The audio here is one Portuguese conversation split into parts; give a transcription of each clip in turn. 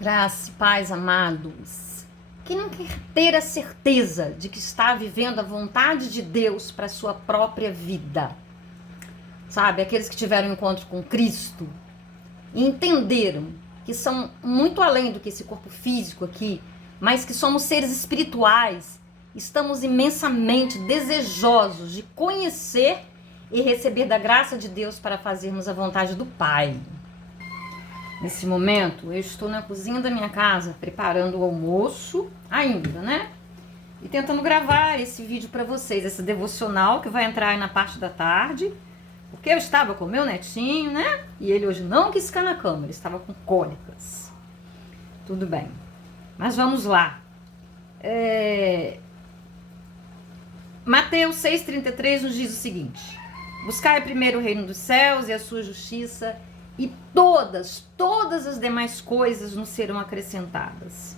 Graça e paz, amados. Quem não quer ter a certeza de que está vivendo a vontade de Deus para a sua própria vida? Sabe, aqueles que tiveram um encontro com Cristo e entenderam que são muito além do que esse corpo físico aqui, mas que somos seres espirituais, estamos imensamente desejosos de conhecer e receber da graça de Deus para fazermos a vontade do Pai. Nesse momento, eu estou na cozinha da minha casa, preparando o almoço ainda, né? E tentando gravar esse vídeo para vocês, esse devocional que vai entrar aí na parte da tarde, porque eu estava com meu netinho, né? E ele hoje não quis ficar na cama, ele estava com cólicas. Tudo bem. Mas vamos lá. Mateus 6,33 nos diz o seguinte: buscai primeiro o reino dos céus e a sua justiça, e todas as demais coisas nos serão acrescentadas.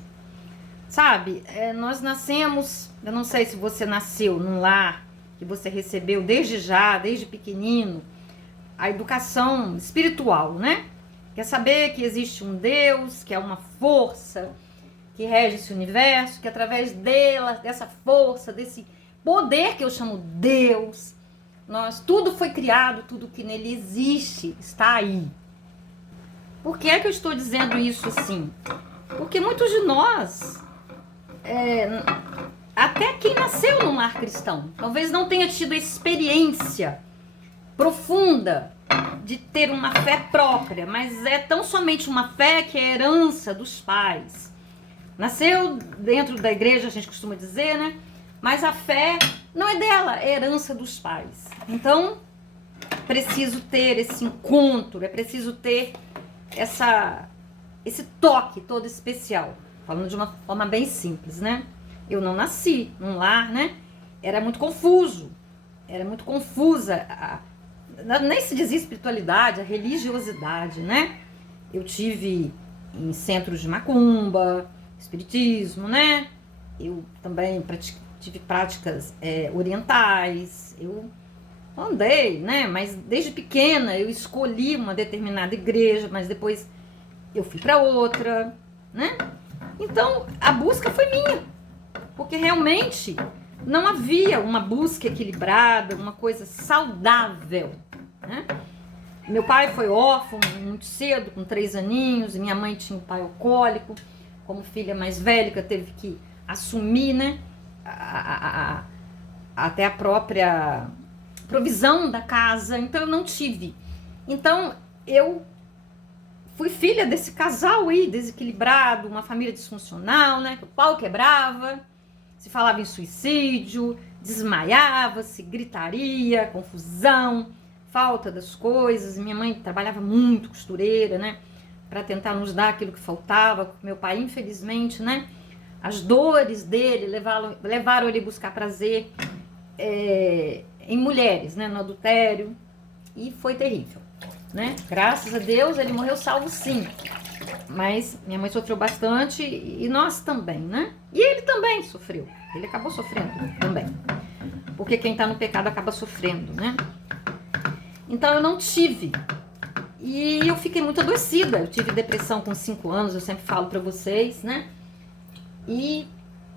Sabe, nós nascemos, eu não sei se você nasceu num lar que você recebeu desde pequenino, a educação espiritual, né? Quer saber que existe um Deus, que é uma força que rege esse universo, que através dela, dessa força, desse poder que eu chamo Deus, tudo foi criado, tudo que nele existe está aí. Por que é que eu estou dizendo isso assim? Porque muitos de nós, até quem nasceu num lar cristão, talvez não tenha tido a experiência profunda de ter uma fé própria, mas é tão somente uma fé que é herança dos pais. Nasceu dentro da igreja, a gente costuma dizer, né? Mas a fé não é dela, é herança dos pais. Então, preciso ter esse encontro, é preciso ter esse toque todo especial, falando de uma forma bem simples, né? Eu não nasci num lar, né? Era muito confusa, nem se dizia espiritualidade, a religiosidade, né? Eu tive em centros de macumba, espiritismo, né? Eu também tive práticas orientais, eu andei, né? Mas desde pequena eu escolhi uma determinada igreja, mas depois eu fui para outra, né? Então a busca foi minha, porque realmente não havia uma busca equilibrada, uma coisa saudável, né? Meu pai foi órfão muito cedo, com 3 aninhos, e minha mãe tinha um pai alcoólico. Como filha mais velha, teve que assumir, né? Até a própria provisão da casa, então eu não tive. Então eu fui filha desse casal aí, desequilibrado, uma família disfuncional, né? Que o pau quebrava, se falava em suicídio, desmaiava-se, gritaria, confusão, falta das coisas. Minha mãe trabalhava muito, costureira, né? Para tentar nos dar aquilo que faltava. Meu pai, infelizmente, né? As dores dele levaram ele a buscar prazer em mulheres, né, no adultério, e foi terrível, né? Graças a Deus ele morreu salvo, sim, mas minha mãe sofreu bastante e nós também, né? E ele também sofreu, ele acabou sofrendo também, porque quem tá no pecado acaba sofrendo, né? Então eu não tive, e eu fiquei muito adoecida. Eu tive depressão com 5 anos, eu sempre falo pra vocês, né? E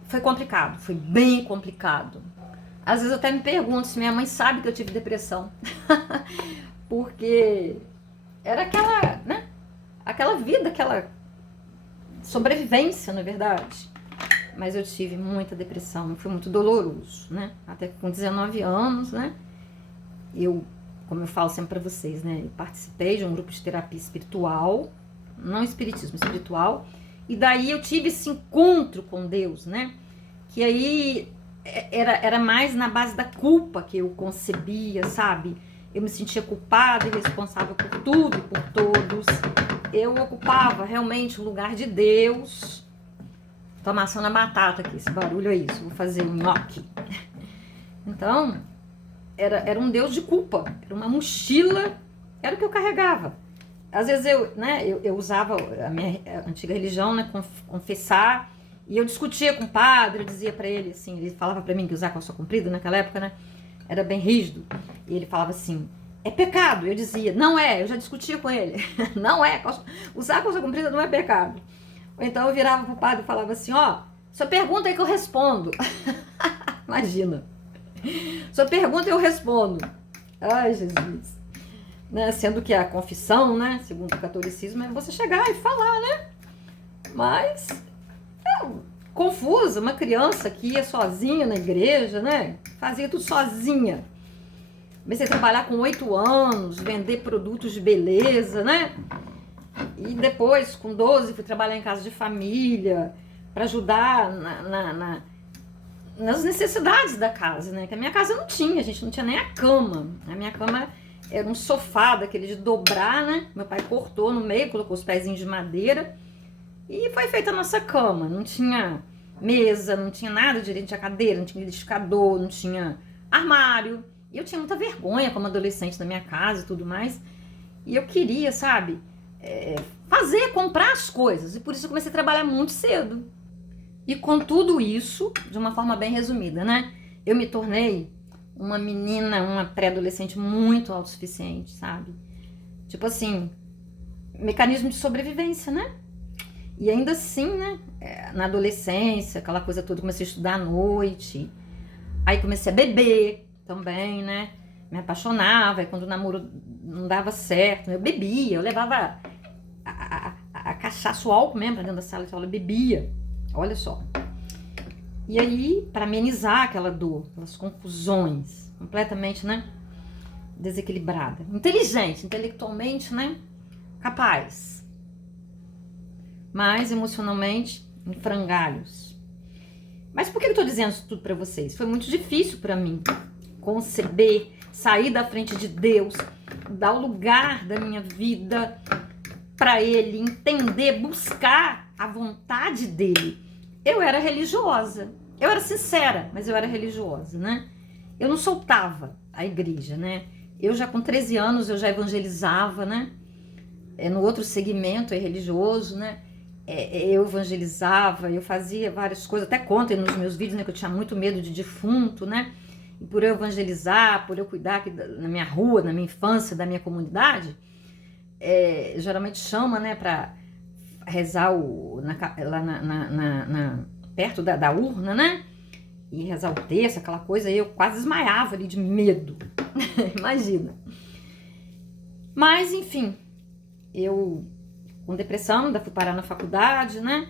foi complicado, foi bem complicado. Às vezes eu até me pergunto se minha mãe sabe que eu tive depressão. Porque era aquela, né? Aquela vida, aquela sobrevivência, na verdade. Mas eu tive muita depressão, foi muito doloroso, né? Até com 19 anos, né? Como eu falo sempre pra vocês, né? Eu participei de um grupo de terapia espiritual, não espiritismo, espiritual. E daí eu tive esse encontro com Deus, né? Que aí era mais na base da culpa que eu concebia, sabe? Eu me sentia culpada e responsável por tudo e por todos. Eu ocupava realmente o lugar de Deus. Tô amassando a batata aqui, esse barulho é isso. Vou fazer um nhoque. Então, era um Deus de culpa. Era uma mochila, era o que eu carregava. Às vezes eu usava a minha antiga religião, né, confessar, e eu discutia com o padre, eu dizia pra ele assim, ele falava pra mim que usar calça comprida naquela época, né, era bem rígido, e ele falava assim, é pecado. Eu dizia, não é, eu já discutia com ele, não é, usar calça comprida não é pecado. Ou então eu virava pro padre e falava assim, ó, sua pergunta aí que eu respondo. Imagina. Sua pergunta eu respondo. Ai, Jesus. Né? Sendo que a confissão, né, segundo o catolicismo, é você chegar e falar, né? Mas, confusa, uma criança que ia sozinha na igreja, né? Fazia tudo sozinha. Comecei a trabalhar com 8 anos, vender produtos de beleza, né? E depois, com 12, fui trabalhar em casa de família, para ajudar nas necessidades da casa, né? Que a minha casa não tinha, a gente não tinha nem a cama. A minha cama era um sofá daquele de dobrar, né? Meu pai cortou no meio, colocou os pezinhos de madeira e foi feita a nossa cama. Não tinha mesa, não tinha nada direito, não tinha cadeira, não tinha liquidificador, não tinha armário. E eu tinha muita vergonha como adolescente na minha casa e tudo mais. E eu queria, sabe, comprar as coisas. E por isso eu comecei a trabalhar muito cedo. E com tudo isso, de uma forma bem resumida, né? Eu me tornei uma menina, uma pré-adolescente muito autossuficiente, sabe? Tipo assim, mecanismo de sobrevivência, né? E ainda assim, né? Na adolescência, aquela coisa toda, comecei a estudar à noite. Aí comecei a beber também, né? Me apaixonava, e quando o namoro não dava certo, eu bebia, eu levava a cachaça, o álcool mesmo pra dentro da sala de aula, eu bebia. Olha só. E aí, para amenizar aquela dor, aquelas confusões, completamente, né, desequilibrada. Inteligente, intelectualmente, né, capaz. Mas emocionalmente, em frangalhos. Mas por que eu tô dizendo isso tudo para vocês? Foi muito difícil para mim conceber, sair da frente de Deus, dar o lugar da minha vida para Ele, entender, buscar a vontade dEle. Eu era religiosa, eu era sincera, mas eu era religiosa, né? Eu não soltava a igreja, né? Eu já com 13 anos, eu já evangelizava, né? No outro segmento religioso, né? Eu evangelizava, eu fazia várias coisas, até contem nos meus vídeos, né? Que eu tinha muito medo de defunto, né? E por eu evangelizar, por eu cuidar aqui na minha rua, na minha infância, da minha comunidade, geralmente chama, né? Pra rezar lá perto da urna, né? E rezar o terço, aquela coisa, e eu quase desmaiava ali de medo. Imagina. Mas, enfim, eu com depressão, ainda fui parar na faculdade, né?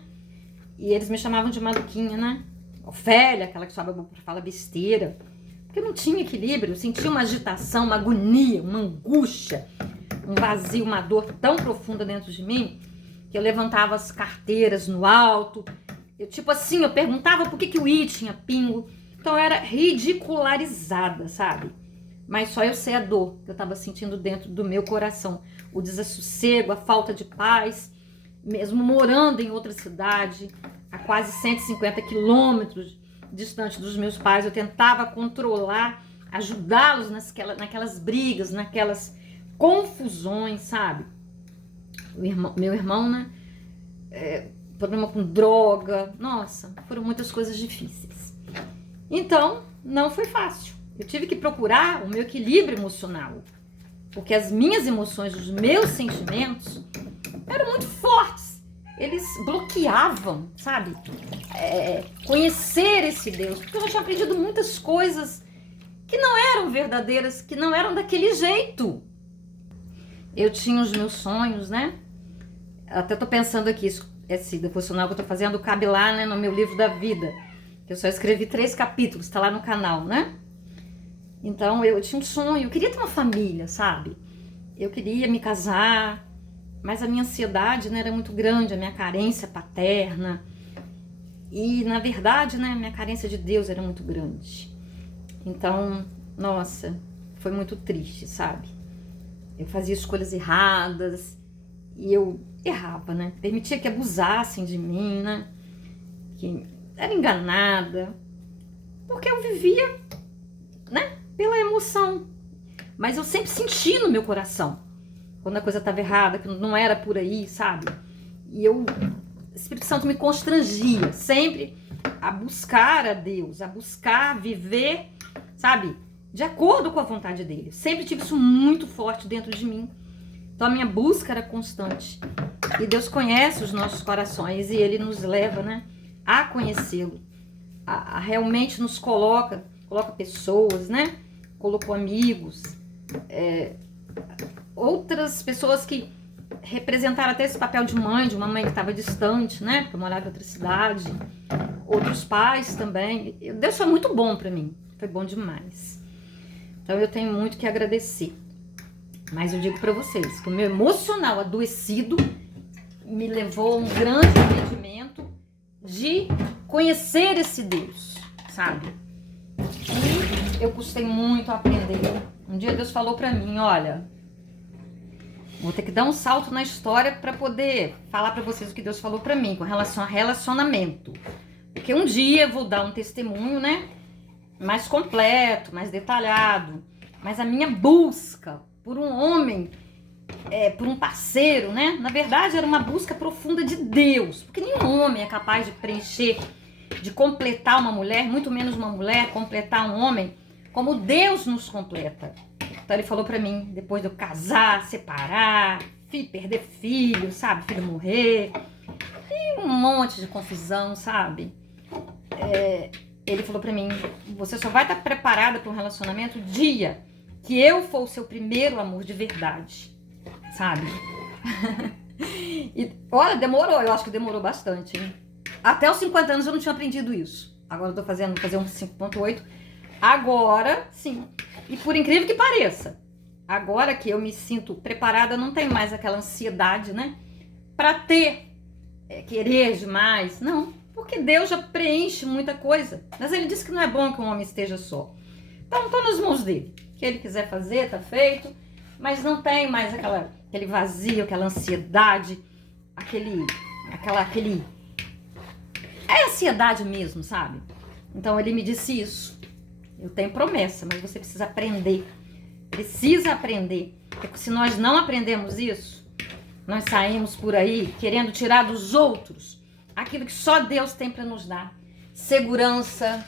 E eles me chamavam de maluquinha, né? Ofélia, aquela que sobe a boca pra falar besteira. Porque eu não tinha equilíbrio, eu sentia uma agitação, uma agonia, uma angústia, um vazio, uma dor tão profunda dentro de mim, que eu levantava as carteiras no alto. Eu, tipo assim, eu perguntava por que o I tinha pingo. Então eu era ridicularizada, sabe? Mas só eu sei a dor que eu tava sentindo dentro do meu coração. O desassossego, a falta de paz. Mesmo morando em outra cidade, a quase 150 quilômetros distante dos meus pais, eu tentava controlar, ajudá-los naquelas brigas, naquelas confusões, sabe? Meu irmão, né? Problema com droga, nossa, foram muitas coisas difíceis. Então, não foi fácil. Eu tive que procurar o meu equilíbrio emocional, porque as minhas emoções, os meus sentimentos eram muito fortes. Eles bloqueavam, sabe? Conhecer esse Deus, porque eu já tinha aprendido muitas coisas que não eram verdadeiras, que não eram daquele jeito. Eu tinha os meus sonhos, né? Até tô pensando aqui, esse devocional que eu tô fazendo cabe lá, né, no meu livro da vida, que eu só escrevi 3 capítulos, tá lá no canal, né? Então eu tinha um sonho, eu queria ter uma família, sabe? Eu queria me casar, mas a minha ansiedade, né, era muito grande, a minha carência paterna. E na verdade, né, minha carência de Deus era muito grande. Então, nossa, foi muito triste, sabe? Eu fazia escolhas erradas e eu errava, né? Permitia que abusassem de mim, né? Que era enganada. Porque eu vivia, né? Pela emoção. Mas eu sempre senti no meu coração quando a coisa estava errada, que não era por aí, sabe? E o Espírito Santo me constrangia sempre a buscar a Deus, a buscar viver, sabe? De acordo com a vontade dele. Sempre tive isso muito forte dentro de mim. Então a minha busca era constante. E Deus conhece os nossos corações e Ele nos leva, né, a conhecê-lo, a realmente nos coloca pessoas, né? Colocou amigos, outras pessoas que representaram até esse papel de uma mãe que estava distante, né? Porque eu morava em outra cidade, outros pais também. Deus foi muito bom para mim, foi bom demais. Então eu tenho muito que agradecer. Mas eu digo para vocês que o meu emocional adoecido me levou a um grande arrependimento de conhecer esse Deus, sabe? E eu custei muito a aprender. Um dia Deus falou para mim, olha, vou ter que dar um salto na história para poder falar para vocês o que Deus falou para mim com relação a relacionamento. Porque um dia eu vou dar um testemunho, né, mais completo, mais detalhado. Mas a minha busca por um homem, por um parceiro, né, na verdade era uma busca profunda de Deus. Porque nenhum homem é capaz de preencher, de completar uma mulher, muito menos uma mulher completar um homem, como Deus nos completa. Então ele falou pra mim, depois de eu casar, separar, perder filho, sabe? Filho morrer, e um monte de confusão, sabe? Ele falou pra mim, você só vai estar preparada para um relacionamento o dia que eu for o seu primeiro amor de verdade, sabe? E olha, demorou, eu acho que demorou bastante, hein? Até os 50 anos eu não tinha aprendido isso. Agora eu tô fazer um 5.8. Agora, sim. E por incrível que pareça, agora que eu me sinto preparada, não tenho mais aquela ansiedade, né? Pra querer demais. Não, porque Deus já preenche muita coisa. Mas ele disse que não é bom que um homem esteja só. Então, tô nas mãos dele. O que ele quiser fazer, tá feito. Mas não tem mais aquele vazio, aquela ansiedade, é ansiedade mesmo, sabe? Então, ele me disse isso. Eu tenho promessa, mas você precisa aprender. Precisa aprender. Porque se nós não aprendemos isso, nós saímos por aí querendo tirar dos outros aquilo que só Deus tem para nos dar. Segurança,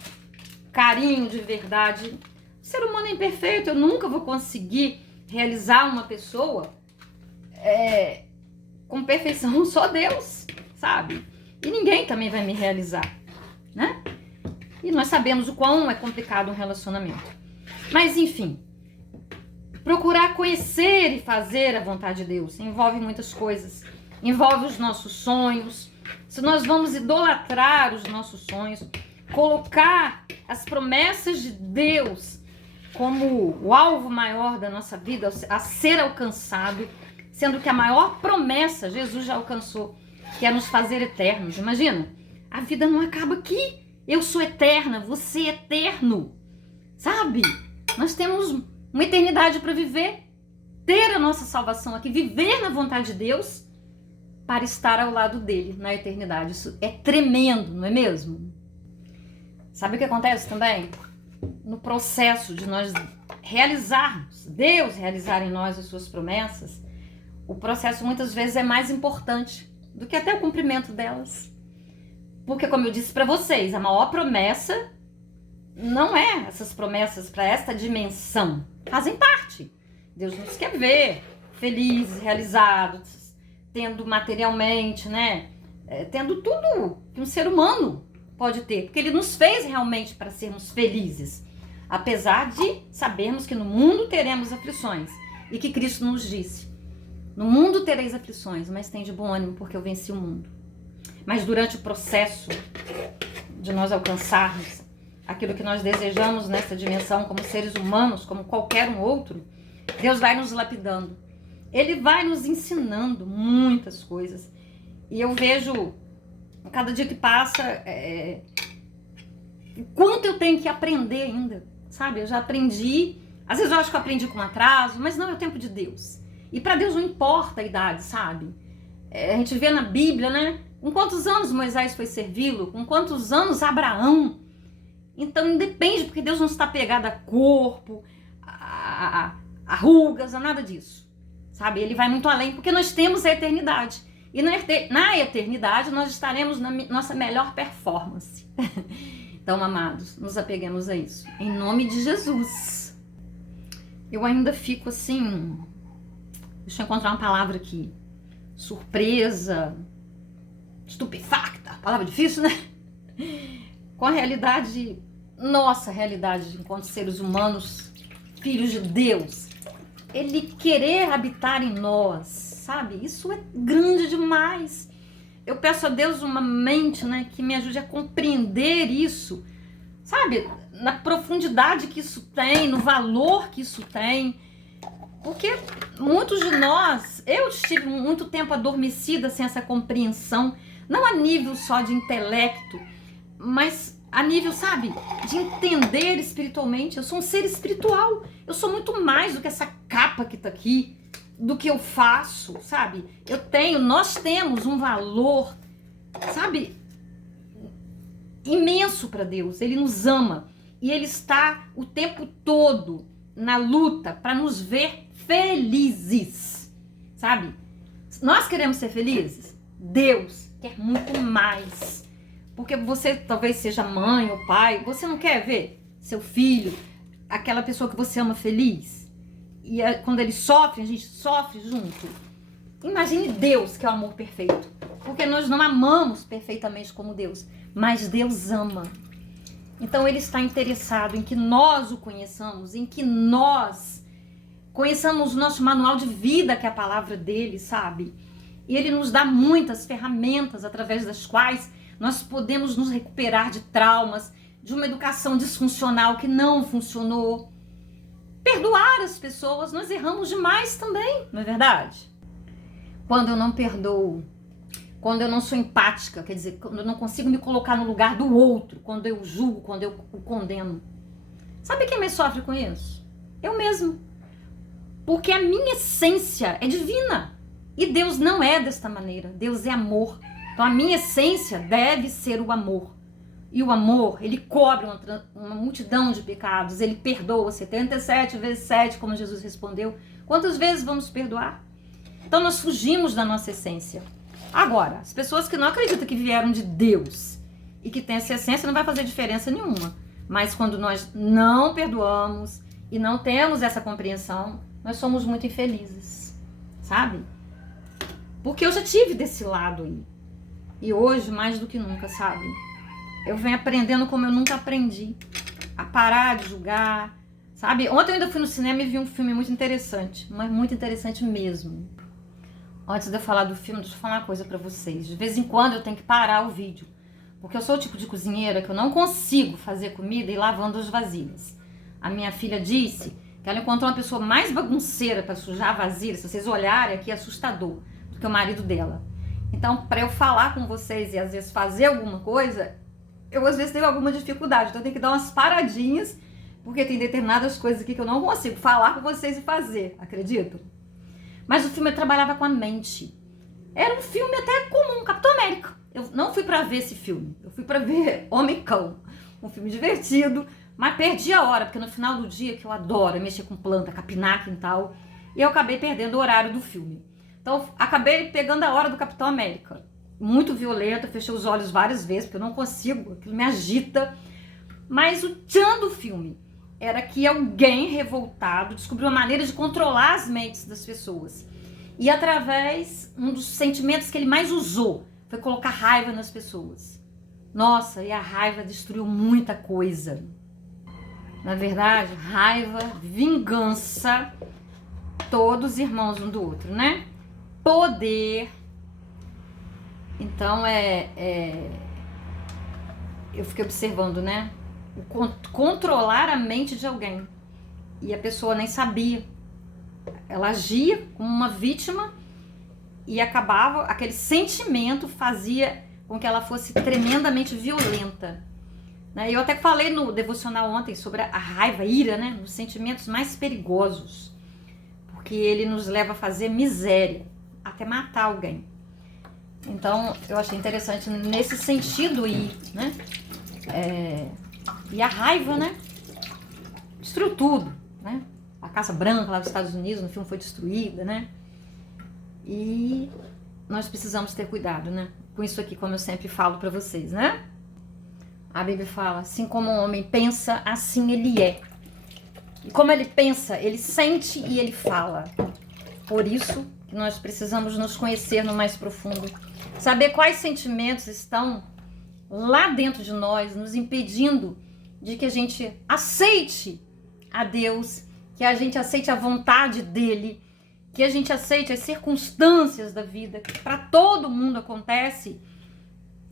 carinho de verdade. O ser humano é imperfeito. Eu nunca vou conseguir realizar uma pessoa com perfeição. Só Deus, sabe? E ninguém também vai me realizar, né? E nós sabemos o quão é complicado um relacionamento. Mas, enfim, procurar conhecer e fazer a vontade de Deus envolve muitas coisas. Envolve os nossos sonhos. Se nós vamos idolatrar os nossos sonhos, colocar as promessas de Deus como o alvo maior da nossa vida a ser alcançado, sendo que a maior promessa Jesus já alcançou, que é nos fazer eternos. Imagina, a vida não acaba aqui. Eu sou eterna, você é eterno, sabe? Nós temos uma eternidade para viver, ter a nossa salvação aqui, viver na vontade de Deus para estar ao lado dele na eternidade. Isso é tremendo, não é mesmo? Sabe o que acontece também? No processo de nós realizarmos, Deus realizar em nós as suas promessas, o processo muitas vezes é mais importante do que até o cumprimento delas. Porque, como eu disse para vocês, a maior promessa não é essas promessas para esta dimensão. Fazem parte. Deus nos quer ver felizes, realizados, tendo materialmente, né? Tendo tudo que um ser humano pode ter. Porque ele nos fez realmente para sermos felizes. Apesar de sabermos que no mundo teremos aflições. E que Cristo nos disse, no mundo tereis aflições, mas tem de bom ânimo porque eu venci o mundo. Mas durante o processo de nós alcançarmos aquilo que nós desejamos nessa dimensão como seres humanos, como qualquer um outro, Deus vai nos lapidando. Ele vai nos ensinando muitas coisas. E eu vejo, cada dia que passa, o quanto eu tenho que aprender ainda, sabe? Eu já aprendi, às vezes eu acho que eu aprendi com atraso, mas não, é o tempo de Deus. E para Deus não importa a idade, sabe? A gente vê na Bíblia, né? Com quantos anos Moisés foi servi-lo? Com quantos anos Abraão? Então independe, porque Deus não está pegado a corpo, a rugas, a nada disso. Sabe? Ele vai muito além, porque nós temos a eternidade. E na eternidade nós estaremos na nossa melhor performance. Então, amados, nos apeguemos a isso. Em nome de Jesus. Eu ainda fico assim... Deixa eu encontrar uma palavra aqui. surpresa, estupefacta, palavra difícil, né? Com a realidade, nossa realidade enquanto seres humanos, filhos de Deus. Ele querer habitar em nós, sabe? Isso é grande demais. Eu peço a Deus uma mente, né, que me ajude a compreender isso, sabe? Na profundidade que isso tem, no valor que isso tem. Porque muitos de nós, eu estive muito tempo adormecida sem essa compreensão, não a nível só de intelecto, mas a nível, sabe, de entender espiritualmente. Eu sou um ser espiritual, eu sou muito mais do que essa capa que tá aqui, do que eu faço, sabe? Nós temos um valor, sabe, imenso para Deus. Ele nos ama e Ele está o tempo todo na luta para nos ver felizes, sabe? Nós queremos ser felizes? Deus quer muito mais. Porque você talvez seja mãe ou pai, você não quer ver seu filho, aquela pessoa que você ama feliz? E quando ele sofre, a gente sofre junto. Imagine Deus, que é o amor perfeito. Porque nós não amamos perfeitamente como Deus, mas Deus ama. Então Ele está interessado em que nós o conheçamos, em que nós conheçamos o nosso manual de vida, que é a palavra dele, sabe? E Ele nos dá muitas ferramentas através das quais nós podemos nos recuperar de traumas, de uma educação disfuncional que não funcionou. Perdoar as pessoas, nós erramos demais também, não é verdade? Quando eu não perdoo, quando eu não sou empática, quer dizer, quando eu não consigo me colocar no lugar do outro, quando eu julgo, quando eu o condeno. Sabe quem mais sofre com isso? Eu mesmo. Porque a minha essência é divina. E Deus não é desta maneira. Deus é amor. Então a minha essência deve ser o amor. E o amor, ele cobre uma multidão de pecados. Ele perdoa 77 vezes 7, como Jesus respondeu. Quantas vezes vamos perdoar? Então nós fugimos da nossa essência. Agora, as pessoas que não acreditam que vieram de Deus e que têm essa essência, não vai fazer diferença nenhuma. Mas quando nós não perdoamos e não temos essa compreensão, nós somos muito infelizes, sabe? Porque eu já tive desse lado aí. E hoje, mais do que nunca, sabe? Eu venho aprendendo como eu nunca aprendi. A parar de julgar, sabe? Ontem eu ainda fui no cinema e vi um filme muito interessante. Mas muito interessante mesmo. Antes de eu falar do filme, deixa eu falar uma coisa pra vocês. De vez em quando eu tenho que parar o vídeo. Porque eu sou o tipo de cozinheira que eu não consigo fazer comida e ir lavando as vasilhas. A minha filha disse que ela encontrou uma pessoa mais bagunceira pra sujar a vasilha. Se vocês olharem aqui, é assustador. Do que o marido dela. Então, pra eu falar com vocês e às vezes fazer alguma coisa, eu às vezes tenho alguma dificuldade. Então eu tenho que dar umas paradinhas. Porque tem determinadas coisas aqui que eu não consigo falar com vocês e fazer. Acreditam? Mas o filme trabalhava com a mente. Era um filme até comum, Capitão América. Eu não fui pra ver esse filme. Eu fui pra ver Homem-Cão. Um filme divertido, mas perdi a hora, porque no final do dia, que eu adoro mexer com planta, capinar quintal, e eu acabei perdendo o horário do filme. Então, acabei pegando a hora do Capitão América. Muito violenta, fechei os olhos várias vezes, porque eu não consigo, aquilo me agita. Mas o tchan do filme era que alguém revoltado descobriu uma maneira de controlar as mentes das pessoas. E através, um dos sentimentos que ele mais usou foi colocar raiva nas pessoas. Nossa, e a raiva destruiu muita coisa. Na verdade, raiva, vingança, todos irmãos um do outro, né? Poder. Então, eu fiquei observando, né? Controlar a mente de alguém. E a pessoa nem sabia. Ela agia como uma vítima e acabava, aquele sentimento fazia com que ela fosse tremendamente violenta. Né? Eu até falei no devocional ontem sobre a raiva, a ira, né? Os sentimentos mais perigosos. Porque ele nos leva a fazer miséria, até matar alguém. Então, eu achei interessante nesse sentido aí, né? E a raiva, né? Destruiu tudo, né? A Casa Branca lá dos Estados Unidos, no filme, foi destruída, né? E nós precisamos ter cuidado, né? Com isso aqui, como eu sempre falo pra vocês, né? A Bíblia fala, assim como o homem pensa, assim ele é. E como ele pensa, ele sente e ele fala. Por isso, que nós precisamos nos conhecer no mais profundo. Saber quais sentimentos estão lá dentro de nós, nos impedindo de que a gente aceite a Deus, que a gente aceite a vontade dele, que a gente aceite as circunstâncias da vida, que para todo mundo acontece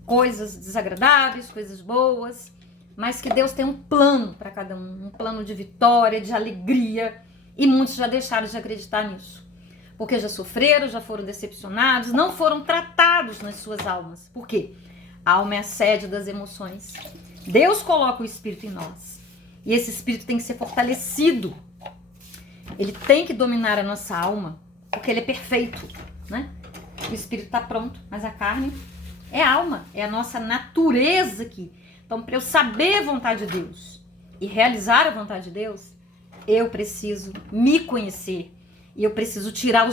coisas desagradáveis, coisas boas, mas que Deus tem um plano para cada um plano de vitória, de alegria, e muitos já deixaram de acreditar nisso, porque já sofreram, já foram decepcionados, não foram tratados nas suas almas. Por quê? A alma é a sede das emoções. Deus coloca o Espírito em nós, e esse Espírito tem que ser fortalecido. Ele tem que dominar a nossa alma, porque ele é perfeito, né? O Espírito está pronto, mas a carne é a alma, é a nossa natureza aqui. Então, para eu saber a vontade de Deus e realizar a vontade de Deus, eu preciso me conhecer. E eu preciso tirar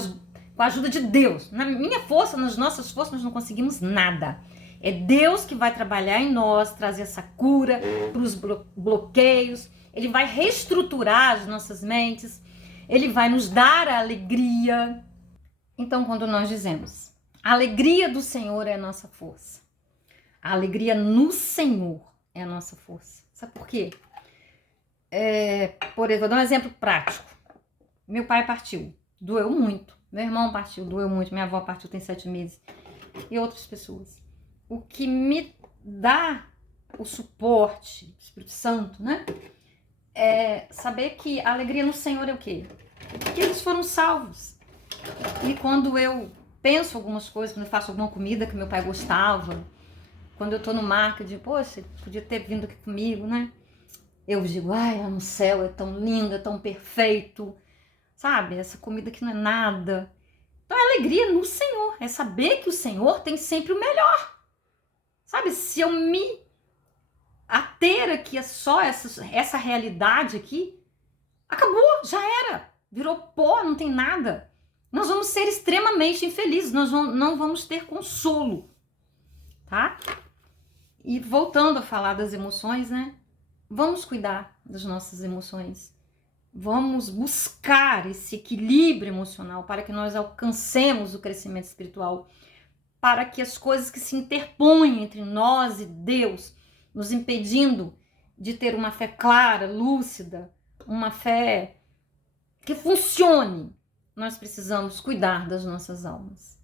com a ajuda de Deus. Na minha força, nas nossas forças, nós não conseguimos nada. É Deus que vai trabalhar em nós, trazer essa cura para os bloqueios. Ele vai reestruturar as nossas mentes. Ele vai nos dar a alegria. Então, quando nós dizemos, a alegria do Senhor é a nossa força. A alegria no Senhor é a nossa força. Sabe por quê? Por exemplo, vou dar um exemplo prático. Meu pai partiu, doeu muito. Meu irmão partiu, doeu muito. Minha avó partiu, tem 7 meses. E outras pessoas. O que me dá o suporte do Espírito Santo, né? É saber que a alegria no Senhor é o quê? Que eles foram salvos. E quando eu penso algumas coisas, quando eu faço alguma comida que meu pai gostava, quando eu tô no mar, que eu digo, poxa, podia ter vindo aqui comigo, né? Eu digo, ai, lá no céu é tão lindo, é tão perfeito, sabe? Essa comida que não é nada. Então é alegria no Senhor, é saber que o Senhor tem sempre o melhor. Sabe, se eu me ater aqui a só essa realidade aqui, acabou, já era. Virou pó, não tem nada. Nós vamos ser extremamente infelizes, nós não vamos ter consolo, tá? E voltando a falar das emoções, né? Vamos cuidar das nossas emoções. Vamos buscar esse equilíbrio emocional para que nós alcancemos o crescimento espiritual, para que as coisas que se interpõem entre nós e Deus, nos impedindo de ter uma fé clara, lúcida, uma fé que funcione, nós precisamos cuidar das nossas almas.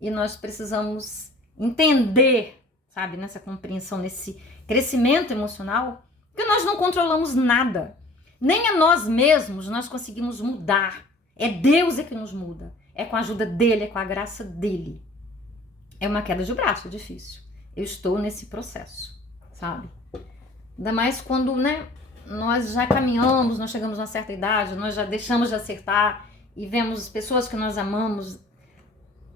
E nós precisamos entender, sabe, nessa compreensão, nesse crescimento emocional, que nós não controlamos nada. Nem a nós mesmos nós conseguimos mudar. É Deus que nos muda. É com a ajuda dele, é com a graça dele. É uma queda de braço, é difícil. Eu estou nesse processo, sabe? Ainda mais quando, né, nós já caminhamos, nós chegamos a uma certa idade, nós já deixamos de acertar e vemos pessoas que nós amamos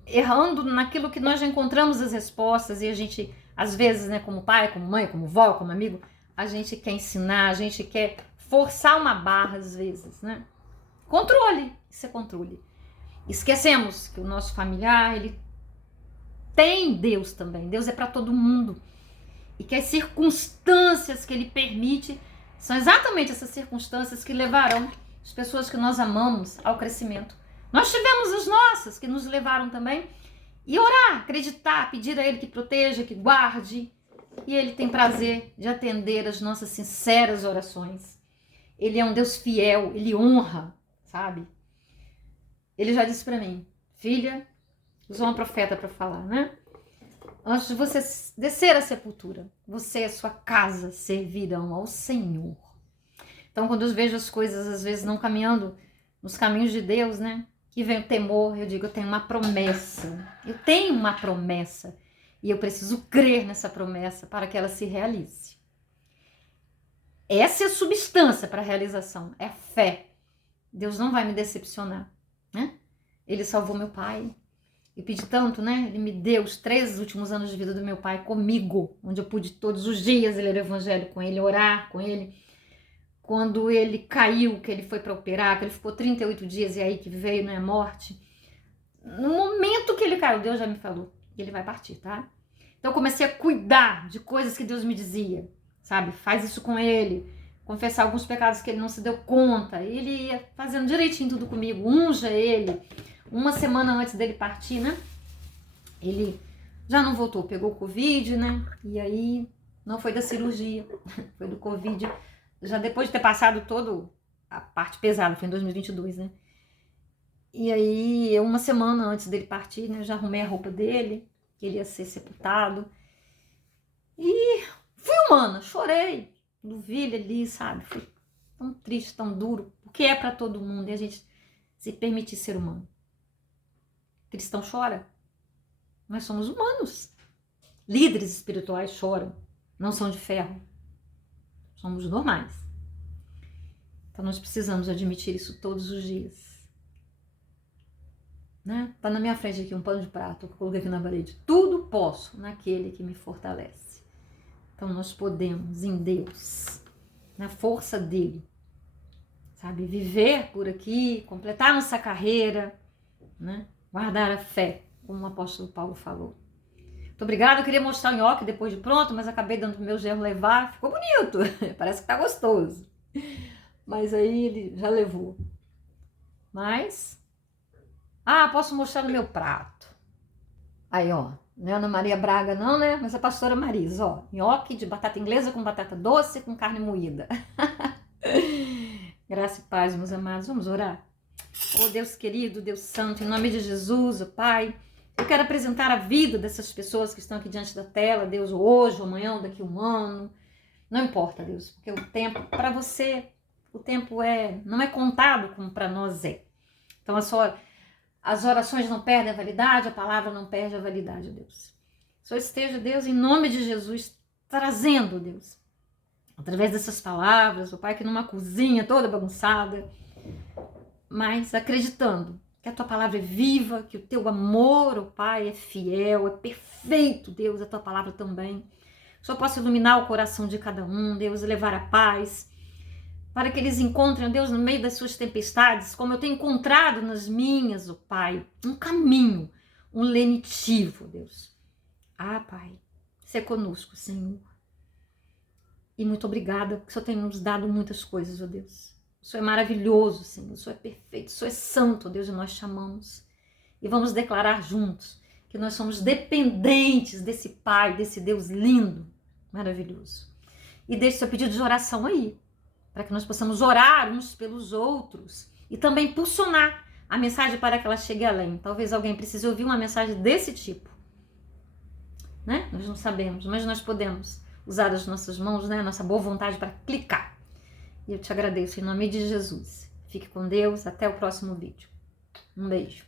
errando naquilo que nós já encontramos as respostas e a gente, às vezes, né, como pai, como mãe, como vó, como amigo, a gente quer ensinar, a gente quer forçar uma barra às vezes, né? Controle, isso é controle. Esquecemos que o nosso familiar, ele tem Deus também. Deus é para todo mundo. E que as circunstâncias que ele permite são exatamente essas circunstâncias que levarão as pessoas que nós amamos ao crescimento. Nós tivemos as nossas que nos levaram também. E orar, acreditar, pedir a ele que proteja, que guarde. E ele tem prazer de atender as nossas sinceras orações. Ele é um Deus fiel, ele honra, sabe? Ele já disse para mim, filha, usou uma profeta para falar, né? Antes de você descer à sepultura, você e a sua casa servirão ao Senhor. Então, quando eu vejo as coisas, às vezes, não caminhando nos caminhos de Deus, né? Que vem o temor, eu digo, eu tenho uma promessa. Eu tenho uma promessa. E eu preciso crer nessa promessa para que ela se realize. Essa é a substância para a realização, é a fé. Deus não vai me decepcionar, né? Ele salvou meu pai. Eu pedi tanto, né? Ele me deu os 3 últimos anos de vida do meu pai comigo, onde eu pude todos os dias ler o evangelho com ele, orar com ele. Quando ele caiu, que ele foi para operar, que ele ficou 38 dias e aí que veio, né, a morte. No momento que ele caiu, Deus já me falou, ele vai partir, tá? Então eu comecei a cuidar de coisas que Deus me dizia, sabe? Faz isso com ele, confessar alguns pecados que ele não se deu conta. Ele ia fazendo direitinho tudo comigo, unja ele, uma semana antes dele partir, né? Ele já não voltou, pegou Covid, né? E aí não foi da cirurgia, foi do Covid. Já depois de ter passado toda a parte pesada, foi em 2022, né? E aí, uma semana antes dele partir, né? Eu já arrumei a roupa dele, que ele ia ser sepultado. E fui humana, chorei do Vila ali, sabe? Foi tão triste, tão duro, o que é para todo mundo, e a gente se permitir ser humano. Cristão chora, nós somos humanos. Líderes espirituais choram, não são de ferro, somos normais. Então nós precisamos admitir isso todos os dias. Né? Tá na minha frente aqui um pano de prato que eu coloquei aqui na parede. Tudo posso naquele que me fortalece. Então nós podemos em Deus, na força dele, sabe, viver por aqui, completar nossa carreira, né? Guardar a fé, como o apóstolo Paulo falou. Muito obrigada, eu queria mostrar o nhoque depois de pronto, mas acabei dando pro meu genro levar, ficou bonito, parece que tá gostoso. Mas aí ele já levou. Mas, posso mostrar no meu prato. Aí, ó, não é Ana Maria Braga não, né? Mas a pastora Marisa, ó, nhoque de batata inglesa com batata doce com carne moída. Graça e paz, meus amados, vamos orar? Oh, Deus querido, Deus santo, em nome de Jesus, oh Pai, eu quero apresentar a vida dessas pessoas que estão aqui diante da tela, Deus, hoje, ou amanhã, ou daqui a um ano, não importa, Deus, porque o tempo, para você, o tempo não é contado como para nós é. Então, as orações não perdem a validade, a palavra não perde a validade, Deus. Só esteja, Deus, em nome de Jesus, trazendo, Deus, através dessas palavras, o Pai, que numa cozinha toda bagunçada, mas acreditando que a tua palavra é viva, que o teu amor, ó Pai, é fiel, é perfeito, Deus, a tua palavra também. Só possa iluminar o coração de cada um, Deus, levar a paz, para que eles encontrem, Deus, no meio das suas tempestades, como eu tenho encontrado nas minhas, ó Pai, um caminho, um lenitivo, Deus. Pai, ser conosco, Senhor. E muito obrigada, porque o Senhor tem nos dado muitas coisas, ó Deus. O Senhor é maravilhoso, Senhor. O Senhor é perfeito. O Senhor é santo, ó Deus, e nós te amamos. E vamos declarar juntos que nós somos dependentes desse Pai, desse Deus lindo, maravilhoso. E deixe seu pedido de oração aí, para que nós possamos orar uns pelos outros e também impulsionar a mensagem para que ela chegue além. Talvez alguém precise ouvir uma mensagem desse tipo, né? Nós não sabemos, mas nós podemos usar as nossas mãos, né? Nossa boa vontade para clicar. E eu te agradeço em nome de Jesus. Fique com Deus. Até o próximo vídeo. Um beijo.